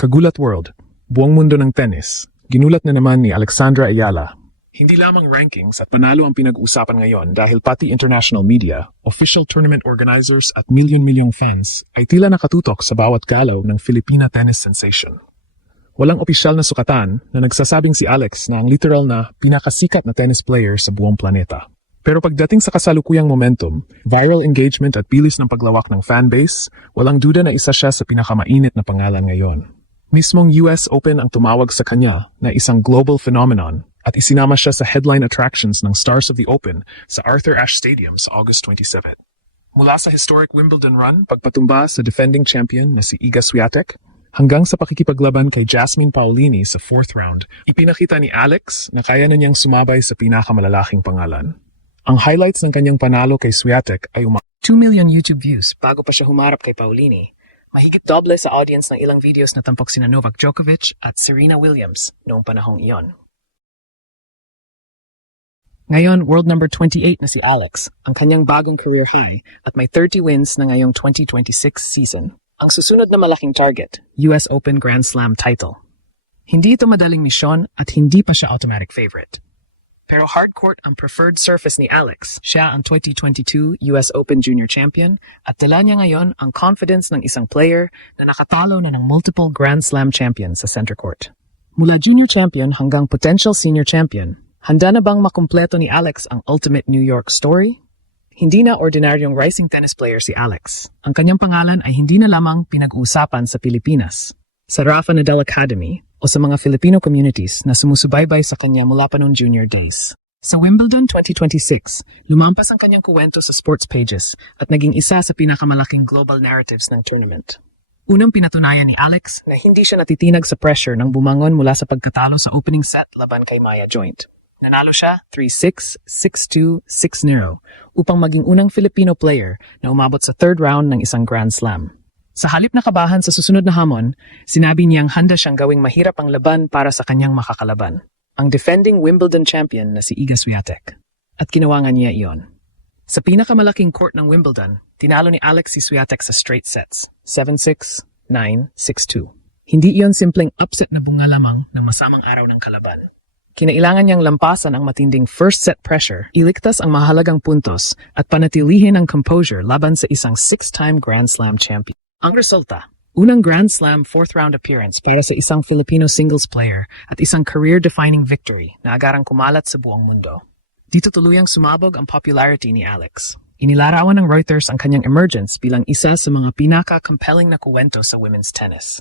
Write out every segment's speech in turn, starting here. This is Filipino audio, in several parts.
Kagulat World, buong mundo ng tennis. Ginulat na naman ni Alexandra Ayala. Hindi lamang rankings at panalo ang pinag-uusapan ngayon dahil pati international media, official tournament organizers at milyon-milyong fans ay tila nakatutok sa bawat galaw ng Filipina tennis sensation. Walang opisyal na sukatan na nagsasabing si Alex na ang literal na pinakasikat na tennis player sa buong planeta. Pero pagdating sa kasalukuyang momentum, viral engagement at bilis ng paglawak ng fanbase, walang duda na isa siya sa pinakamainit na pangalan ngayon. Mismong US Open ang tumawag sa kanya na isang global phenomenon at isinama siya sa headline attractions ng Stars of the Open sa Arthur Ashe Stadium sa August 27. Mula sa historic Wimbledon run, pagpatumba sa defending champion na si Iga Swiatek, hanggang sa pakikipaglaban kay Jasmine Paolini sa 4th round, ipinakita ni Alex na kaya na niyang sumabay sa pinakamalalaking pangalan. Ang highlights ng kanyang panalo kay Swiatek ay 2 million YouTube views bago pa siya humarap kay Paolini. Mahigit doble sa audience ng ilang videos na tampok sina Novak Djokovic at Serena Williams noong panahong iyon. Ngayon, world number 28 na si Alex, ang kanyang bagong career high at may 30 wins na ngayong 2026 season. Ang susunod na malaking target, US Open Grand Slam title. Hindi ito madaling misyon at hindi pa siya automatic favorite. Pero hardcourt ang preferred surface ni Alex. Siya ang 2022 US Open Junior Champion at dala niya ngayon ang confidence ng isang player na nakatalo na ng multiple Grand Slam champions sa center court. Mula Junior Champion hanggang potential Senior Champion, handa na bang makumpleto ni Alex ang ultimate New York story? Hindi na ordinaryong rising tennis player si Alex. Ang kanyang pangalan ay hindi na lamang pinag-uusapan sa Pilipinas, sa Rafa Nadal Academy, o sa mga Filipino communities na sumusubaybay sa kanya mula pa noong junior days. Sa Wimbledon 2026, lumampas ang kanyang kuwento sa sports pages at naging isa sa pinakamalaking global narratives ng tournament. Unang pinatunayan ni Alex na hindi siya natitinag sa pressure nang bumangon mula sa pagkatalo sa opening set laban kay Maya Joint. Nanalo siya 3-6, 6-2, 6-0 upang maging unang Filipino player na umabot sa third round ng isang Grand Slam. Sa halip na kabahan sa susunod na hamon, sinabi niyang handa siyang gawing mahirap ang laban para sa kanyang makakalaban, ang defending Wimbledon champion na si Iga Swiatek. At ginawa niya iyon. Sa pinakamalaking court ng Wimbledon, tinalo ni Alex si Swiatek sa straight sets, 7-6, 9, 6-2. Hindi iyon simpleng upset na bunga lamang ng masamang araw ng kalaban. Kinailangan niyang lampasan ang matinding first set pressure, iligtas ang mahalagang puntos at panatilihin ang composure laban sa isang 6-time Grand Slam champion. Ang resulta, unang Grand Slam 4th round appearance para sa isang Filipino singles player at isang career-defining victory na agarang kumalat sa buong mundo. Dito tuluyang sumabog ang popularity ni Alex. Inilarawan ng Reuters ang kanyang emergence bilang isa sa mga pinaka-compelling na kuwento sa women's tennis.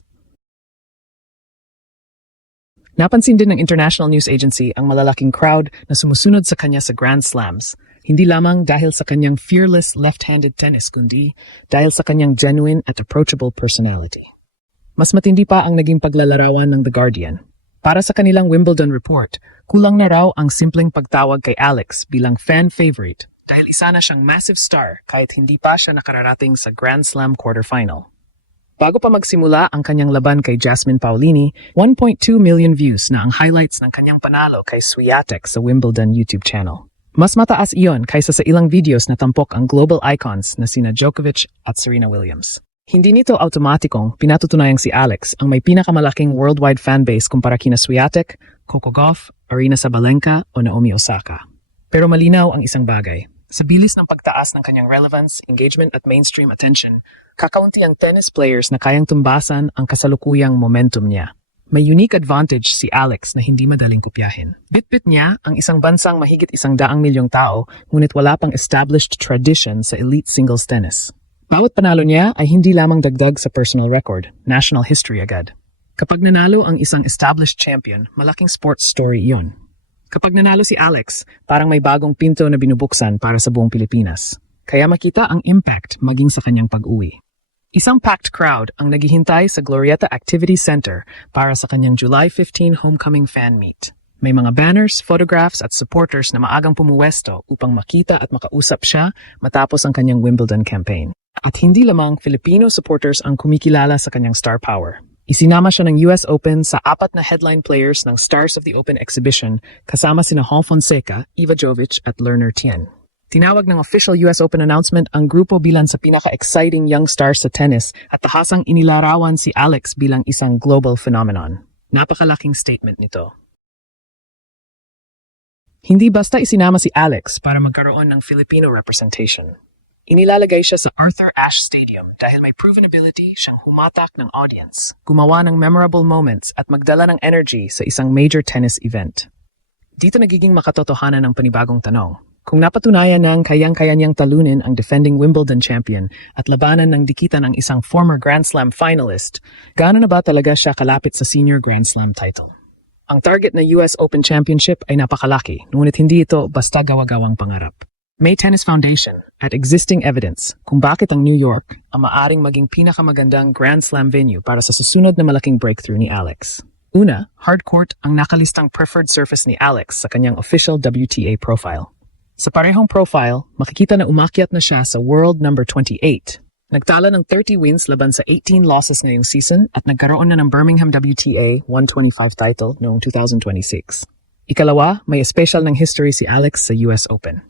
Napansin din ng International News Agency ang malalaking crowd na sumusunod sa kanya sa Grand Slams, hindi lamang dahil sa kanyang fearless left-handed tennis kundi dahil sa kanyang genuine at approachable personality. Mas matindi pa ang naging paglalarawan ng The Guardian. Para sa kanilang Wimbledon report, kulang na raw ang simpleng pagtawag kay Alex bilang fan favorite dahil isa na siyang massive star kahit hindi pa siya nakararating sa Grand Slam quarterfinal. Bago pa magsimula ang kanyang laban kay Jasmine Paolini, 1.2 million views na ang highlights ng kanyang panalo kay Swiatek sa Wimbledon YouTube channel. Mas mataas iyon kaysa sa ilang videos na tampok ang global icons na sina Djokovic at Serena Williams. Hindi nito automatikong pinatutunayang si Alex ang may pinakamalaking worldwide fanbase kumpara kina Swiatek, Coco Gauff, Aryna Sabalenka o Naomi Osaka. Pero malinaw ang isang bagay. Sa bilis ng pagtaas ng kanyang relevance, engagement at mainstream attention, kakaunti ang tennis players na kayang tumbasan ang kasalukuyang momentum niya. May unique advantage si Alex na hindi madaling kopyahin. Bitbit niya ang isang bansang mahigit 100 milyong tao, ngunit wala pang established tradition sa elite singles tennis. Bawat panalo niya ay hindi lamang dagdag sa personal record, national history agad. Kapag nanalo ang isang established champion, malaking sports story iyon. Kapag nanalo si Alex, parang may bagong pinto na binubuksan para sa buong Pilipinas. Kaya makita ang impact maging sa kanyang pag-uwi. Isang packed crowd ang naghihintay sa Glorieta Activity Center para sa kanyang July 15 homecoming fan meet. May mga banners, photographs at supporters na maagang pumuwesto upang makita at makausap siya matapos ang kanyang Wimbledon campaign. At hindi lamang Filipino supporters ang kumikilala sa kanyang star power. Isinama siya ng US Open sa 4 na headline players ng Stars of the Open exhibition kasama sina Hall Fonseca, Iva Jovic at Lerner Tien. Tinawag ng official US Open announcement ang grupo bilang sa pinaka-exciting young stars sa tennis at tahasang inilarawan si Alex bilang isang global phenomenon. Napakalaking statement nito. Hindi basta isinama si Alex para magkaroon ng Filipino representation. Inilalagay siya sa Arthur Ashe Stadium dahil may proven ability siyang humatak ng audience, gumawa ng memorable moments at magdala ng energy sa isang major tennis event. Dito nagiging makatotohanan ang panibagong tanong. Kung napatunayan na ang kayang-kaya niyang talunin ang defending Wimbledon champion at labanan ng dikitan ang isang former Grand Slam finalist, gaano na ba talaga siya kalapit sa senior Grand Slam title? Ang target na US Open Championship ay napakalaki, ngunit hindi ito basta gawa-gawang pangarap. May Tennis Foundation at existing evidence kung bakit ang New York ang maaring maging pinakamagandang Grand Slam venue para sa susunod na malaking breakthrough ni Alex. Una, hardcourt ang nakalistang preferred surface ni Alex sa kanyang official WTA profile. Sa parehong profile, makikita na umakyat na siya sa world number 28. Nagtala ng 30 wins laban sa 18 losses ngayong season at nagkaroon na ng Birmingham WTA 125 title noong 2026. Ikalawa, may special ng history si Alex sa US Open.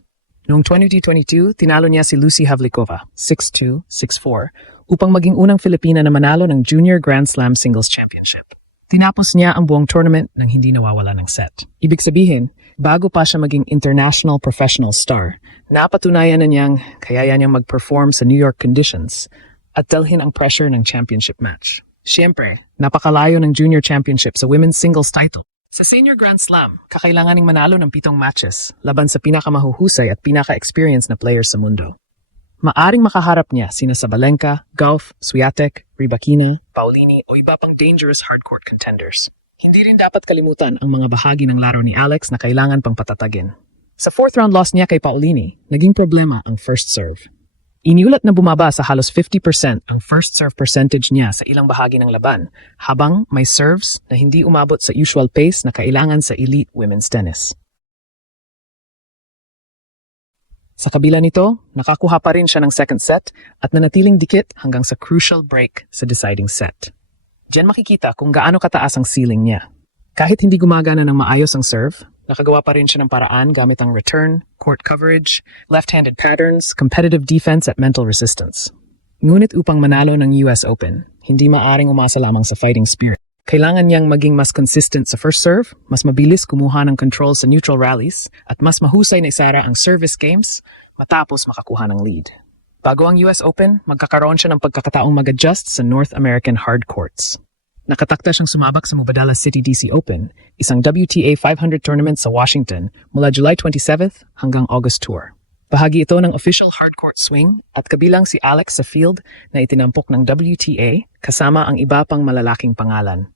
Noong 2022, tinalo niya si Lucy Havlikova, 6-2, 6-4, upang maging unang Filipina na manalo ng Junior Grand Slam Singles Championship. Tinapos niya ang buong tournament nang hindi nawawala ng set. Ibig sabihin, bago pa siya maging international professional star, napatunayan na niyang kaya niyang mag-perform sa New York conditions at dalhin ang pressure ng championship match. Siyempre, napakalayo ng junior championship sa women's singles title. Sa senior Grand Slam, kakailanganing manalo ng 7 matches laban sa pinakamahuhusay at pinaka-experienced na players sa mundo. Maaring makaharap niya sina Sabalenka, Gauff, Swiatek, Rybakina, Paulini o iba pang dangerous hardcourt contenders. Hindi rin dapat kalimutan ang mga bahagi ng laro ni Alex na kailangan pang patatagin. Sa 4th round loss niya kay Paulini, naging problema ang first serve. Iniulat na bumaba sa halos 50% ang first serve percentage niya sa ilang bahagi ng laban, habang may serves na hindi umabot sa usual pace na kailangan sa elite women's tennis. Sa kabila nito, nakakuha pa rin siya ng second set at nanatiling dikit hanggang sa crucial break sa deciding set. Diyan makikita kung gaano kataas ang ceiling niya. Kahit hindi gumagana ng maayos ang serve, nakagawa pa rin siya ng paraan gamit ang return, court coverage, left-handed patterns, competitive defense at mental resistance. Ngunit upang manalo ng US Open, hindi maaring umasa lamang sa fighting spirit. Kailangan niyang maging mas consistent sa first serve, mas mabilis kumuha ng control sa neutral rallies, at mas mahusay na isara ang service games matapos makakuha ng lead. Bago ang US Open, magkakaroon siya ng pagkakataong mag-adjust sa North American hard courts. Nakatakda siyang sumabak sa Mubadala City DC Open, isang WTA 500 tournament sa Washington mula July 27th hanggang August Tour. Bahagi ito ng official hardcourt swing at kabilang si Alex sa field na itinampok ng WTA kasama ang iba pang malalaking pangalan.